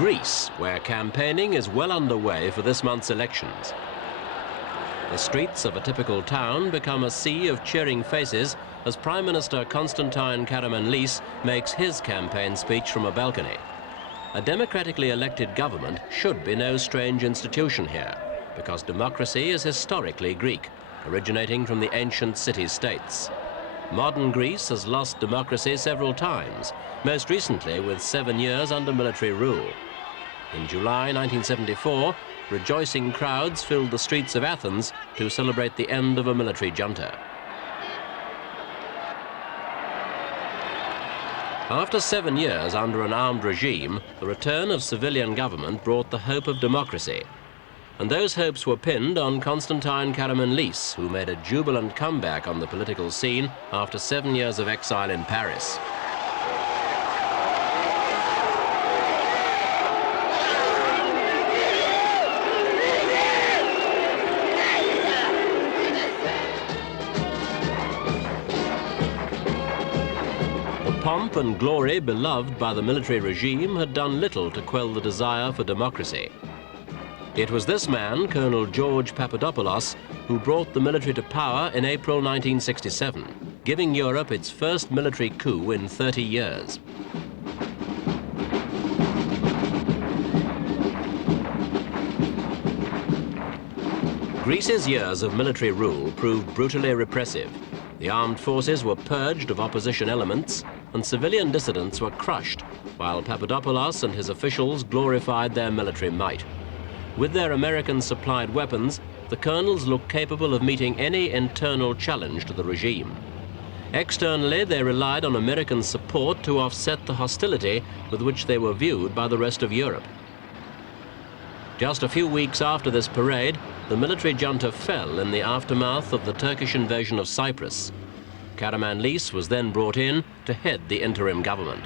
Greece, where campaigning is well underway for this month's elections. The streets of a typical town become a sea of cheering faces as Prime Minister Constantine Karamanlis makes his campaign speech from a balcony. A democratically elected government should be no strange institution here, because democracy is historically Greek, originating from the ancient city-states. Modern Greece has lost democracy several times, most recently with 7 years under military rule. In July 1974, rejoicing crowds filled the streets of Athens to celebrate the end of a military junta. After 7 years under an armed regime, the return of civilian government brought the hope of democracy. And those hopes were pinned on Constantine Karamanlis, who made a jubilant comeback on the political scene after 7 years of exile in Paris. Pomp and glory beloved by the military regime had done little to quell the desire for democracy. It was this man, Colonel George Papadopoulos, who brought the military to power in April 1967, giving Europe its first military coup in 30 years. Greece's years of military rule proved brutally repressive. The armed forces were purged of opposition elements, and civilian dissidents were crushed, while Papadopoulos and his officials glorified their military might. With their American-supplied weapons, the colonels looked capable of meeting any internal challenge to the regime. Externally, they relied on American support to offset the hostility with which they were viewed by the rest of Europe. Just a few weeks after this parade, the military junta fell in the aftermath of the Turkish invasion of Cyprus. Karamanlis was then brought in to head the interim government.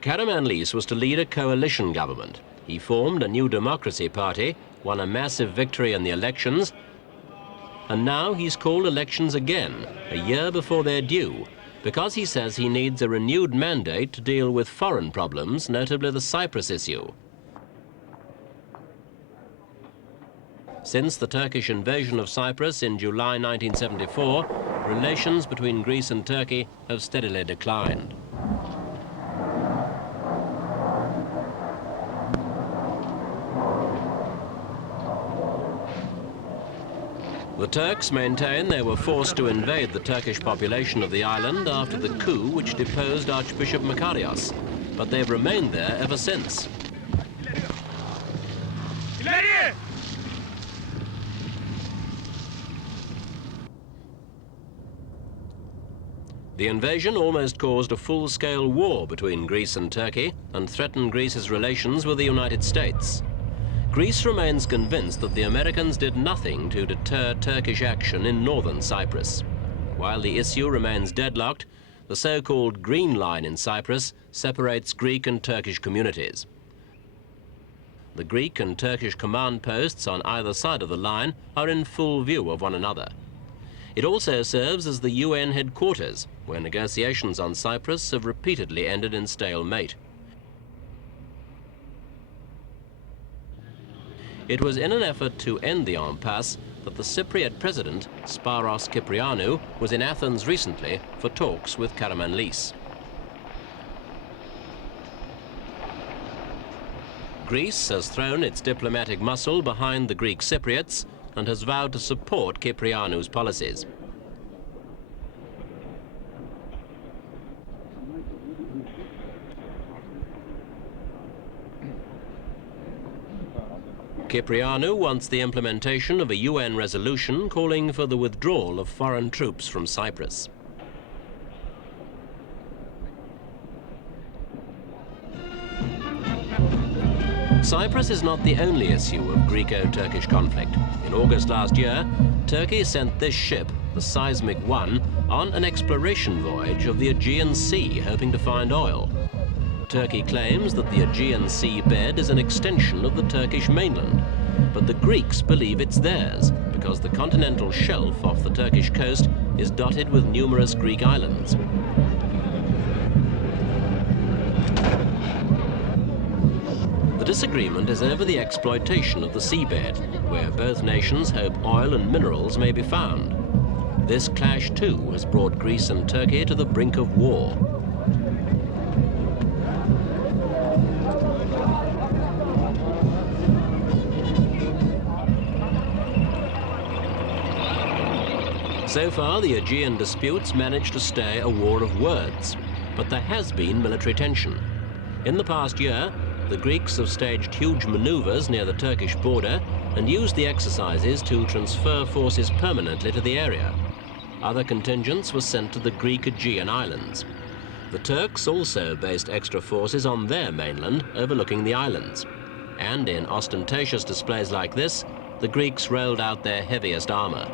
Karamanlis was to lead a coalition government. He formed a New Democracy Party, won a massive victory in the elections, and now he's called elections again, a year before they're due, because he says he needs a renewed mandate to deal with foreign problems, notably the Cyprus issue. Since the Turkish invasion of Cyprus in July 1974, relations between Greece and Turkey have steadily declined. The Turks maintain they were forced to invade the Turkish population of the island after the coup which deposed Archbishop Makarios, but they've remained there ever since. The invasion almost caused a full-scale war between Greece and Turkey and threatened Greece's relations with the United States. Greece remains convinced that the Americans did nothing to deter Turkish action in northern Cyprus. While the issue remains deadlocked, the so-called Green Line in Cyprus separates Greek and Turkish communities. The Greek and Turkish command posts on either side of the line are in full view of one another. It also serves as the UN headquarters, where negotiations on Cyprus have repeatedly ended in stalemate. It was in an effort to end the impasse that the Cypriot president, Spyros Kyprianou, was in Athens recently for talks with Karamanlis. Greece has thrown its diplomatic muscle behind the Greek Cypriots and has vowed to support Kyprianou's policies. Kyprianou wants the implementation of a UN resolution calling for the withdrawal of foreign troops from Cyprus. Cyprus is not the only issue of Greco-Turkish conflict. In August last year, Turkey sent this ship, the Seismic 1, on an exploration voyage of the Aegean Sea, hoping to find oil. Turkey claims that the Aegean Sea bed is an extension of the Turkish mainland, but the Greeks believe it's theirs because the continental shelf off the Turkish coast is dotted with numerous Greek islands. The disagreement is over the exploitation of the seabed, where both nations hope oil and minerals may be found. This clash, too, has brought Greece and Turkey to the brink of war. So far, the Aegean disputes managed to stay a war of words, but there has been military tension. In the past year, the Greeks have staged huge maneuvers near the Turkish border and used the exercises to transfer forces permanently to the area. Other contingents were sent to the Greek Aegean Islands. The Turks also based extra forces on their mainland overlooking the islands. And in ostentatious displays like this, the Greeks rolled out their heaviest armor.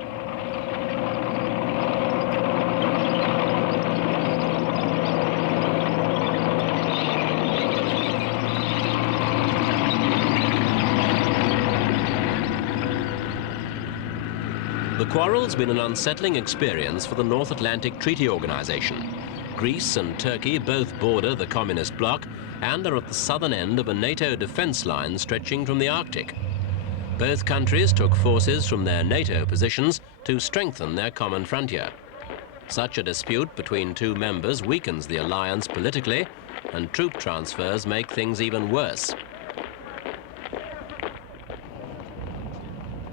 The quarrel's been an unsettling experience for the North Atlantic Treaty Organization. Greece and Turkey both border the communist bloc and are at the southern end of a NATO defense line stretching from the Arctic. Both countries took forces from their NATO positions to strengthen their common frontier. Such a dispute between two members weakens the alliance politically, and troop transfers make things even worse.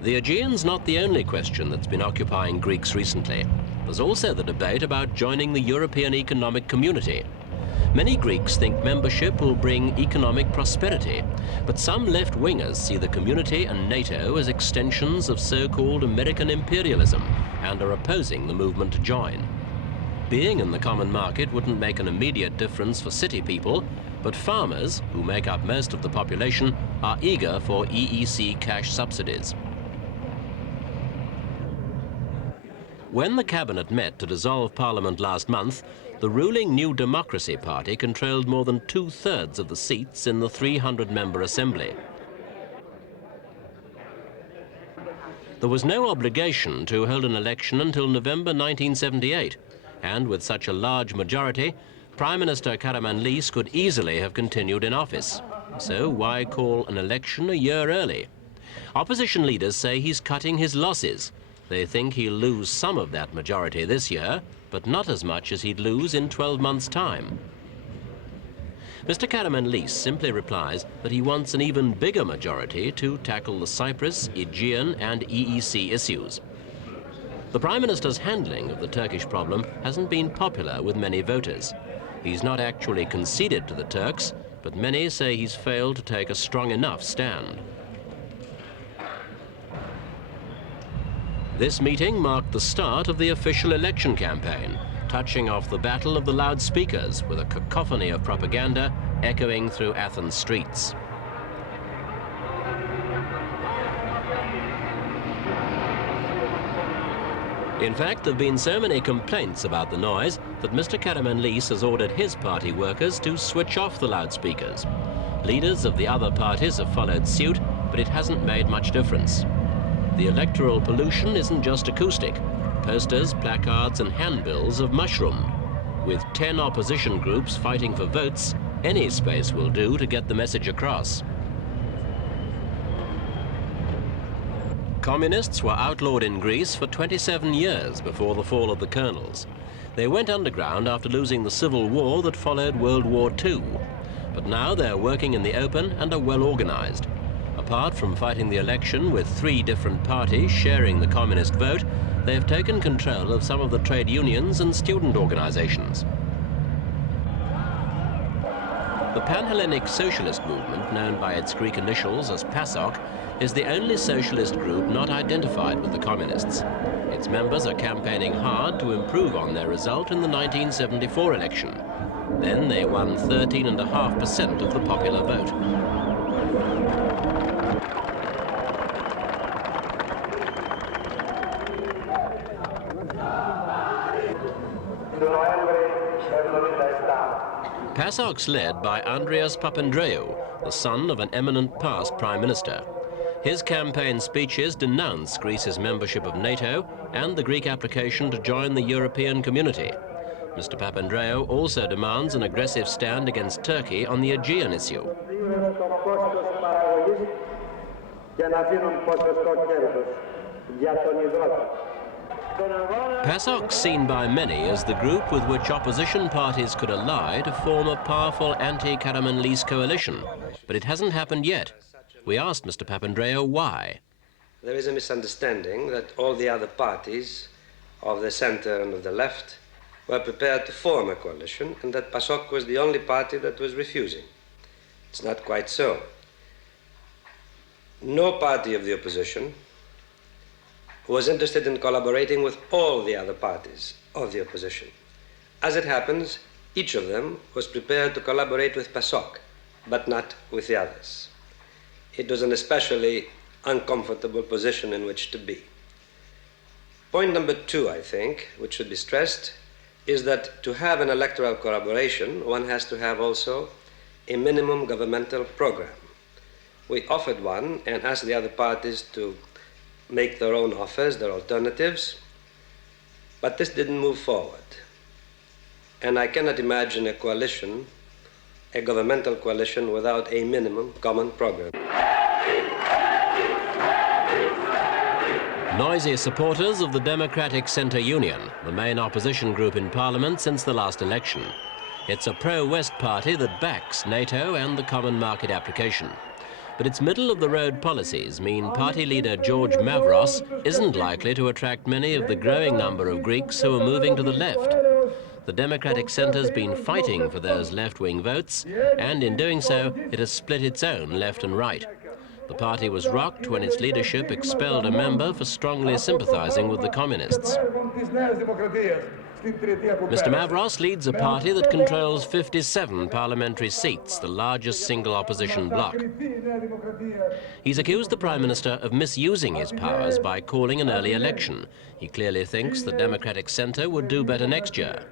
The Aegean's not the only question that's been occupying Greeks recently. There's also the debate about joining the European Economic Community. Many Greeks think membership will bring economic prosperity, but some left-wingers see the community and NATO as extensions of so-called American imperialism and are opposing the movement to join. Being in the common market wouldn't make an immediate difference for city people, but farmers, who make up most of the population, are eager for EEC cash subsidies. When the cabinet met to dissolve Parliament last month, the ruling New Democracy Party controlled more than 2/3 of the seats in the 300-member assembly. There was no obligation to hold an election until November 1978, and with such a large majority, Prime Minister Karamanlis could easily have continued in office. So why call an election a year early? Opposition leaders say he's cutting his losses. They think he'll lose some of that majority this year, but not as much as he'd lose in 12 months' time. Mr. Karamanlis simply replies that he wants an even bigger majority to tackle the Cyprus, Aegean and EEC issues. The Prime Minister's handling of the Turkish problem hasn't been popular with many voters. He's not actually conceded to the Turks, but many say he's failed to take a strong enough stand. This meeting marked the start of the official election campaign, touching off the battle of the loudspeakers with a cacophony of propaganda echoing through Athens streets. In fact, there have been so many complaints about the noise that Mr. Karamanlis has ordered his party workers to switch off the loudspeakers. Leaders of the other parties have followed suit, but it hasn't made much difference. The electoral pollution isn't just acoustic. Posters, placards and handbills have mushroomed. With 10 opposition groups fighting for votes, any space will do to get the message across. Communists were outlawed in Greece for 27 years before the fall of the colonels. They went underground after losing the civil war that followed World War II. But now they're working in the open and are well organized. Apart from fighting the election with 3 different parties sharing the communist vote, they have taken control of some of the trade unions and student organizations. The Pan-Hellenic Socialist Movement, known by its Greek initials as PASOK, is the only socialist group not identified with the communists. Its members are campaigning hard to improve on their result in the 1974 election. Then they won 13.5% of the popular vote. PASOK's led by Andreas Papandreou, the son of an eminent past prime minister. His campaign speeches denounce Greece's membership of NATO and the Greek application to join the European community. Mr. Papandreou also demands an aggressive stand against Turkey on the Aegean issue. στο κόστος παραγωγής και να αφήνουν ποσοστό κέρδος για τον υδρότα. PASOK's seen by many as the group with which opposition parties could ally to form a powerful anti-Karamanlis coalition, but it hasn't happened yet. We asked Mr. Papandreou why. There is a misunderstanding that all the other parties of the centre and of the left were prepared to form a coalition and that PASOK was the only party that was refusing. It's not quite so. No party of the opposition was interested in collaborating with all the other parties of the opposition. As it happens, each of them was prepared to collaborate with PASOK, but not with the others. It was an especially uncomfortable position in which to be. Point number two, I think, which should be stressed, is that to have an electoral collaboration, one has to have also a minimum governmental program. We offered one and asked the other parties to make their own offers, their alternatives, but this didn't move forward. And I cannot imagine a coalition, a governmental coalition, without a minimum common program. Noisy supporters of the Democratic Centre Union, the main opposition group in Parliament since the last election. It's a pro-West party that backs NATO and the Common Market application. But its middle-of-the-road policies mean party leader George Mavros isn't likely to attract many of the growing number of Greeks who are moving to the left. The Democratic Centre's been fighting for those left-wing votes, and in doing so, it has split its own left and right. The party was rocked when its leadership expelled a member for strongly sympathising with the communists. Mr. Mavros leads a party that controls 57 parliamentary seats, the largest single opposition bloc. He's accused the Prime Minister of misusing his powers by calling an early election. He clearly thinks the Democratic Centre would do better next year.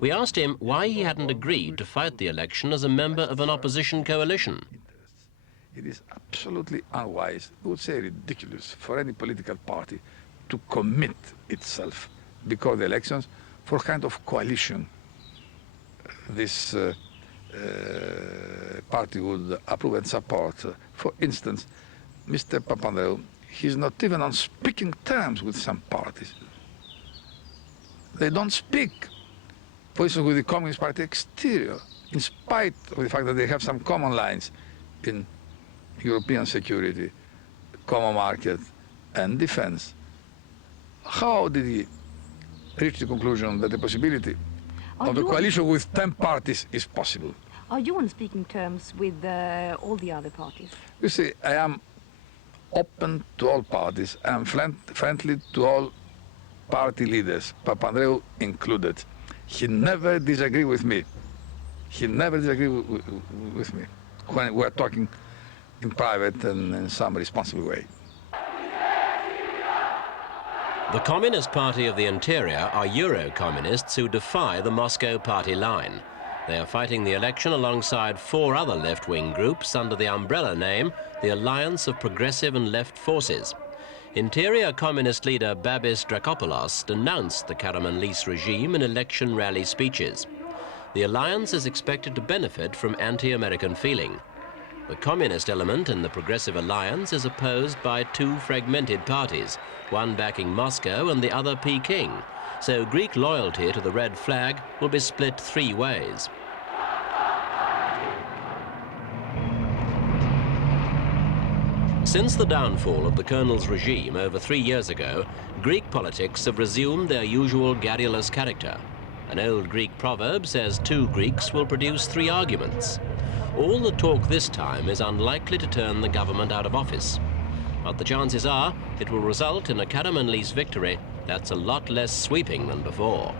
We asked him why he hadn't agreed to fight the election as a member of an opposition coalition. It is absolutely unwise, I would say ridiculous, for any political party to commit itself before the elections for kind of coalition this party would approve and support. For instance, Mr. Papandreou, he's not even on speaking terms with some parties. They don't speak, for instance, with the Communist Party exterior, in spite of the fact that they have some common lines in European security, common market, and defense. How did he reach the conclusion that the possibility of a coalition with 10 parties is possible? Are you on speaking terms with all the other parties? You see, I am open to all parties. I am friendly to all party leaders, Papandreou included. He never disagreed with me. He never disagreed with me when we are talking in private and in some responsible way. The Communist Party of the Interior are Euro-communists who defy the Moscow party line. They are fighting the election alongside 4 other left-wing groups under the umbrella name, the Alliance of Progressive and Left Forces. Interior Communist leader Babis Drakopoulos denounced the Karamanlis regime in election rally speeches. The alliance is expected to benefit from anti-American feeling. The communist element in the Progressive Alliance is opposed by 2 fragmented parties, one backing Moscow and the other Peking. So Greek loyalty to the red flag will be split 3 ways. Since the downfall of the colonel's regime over 3 years ago, Greek politics have resumed their usual garrulous character. An old Greek proverb says 2 Greeks will produce 3 arguments. All the talk this time is unlikely to turn the government out of office. But the chances are it will result in a Karamanlis victory that's a lot less sweeping than before.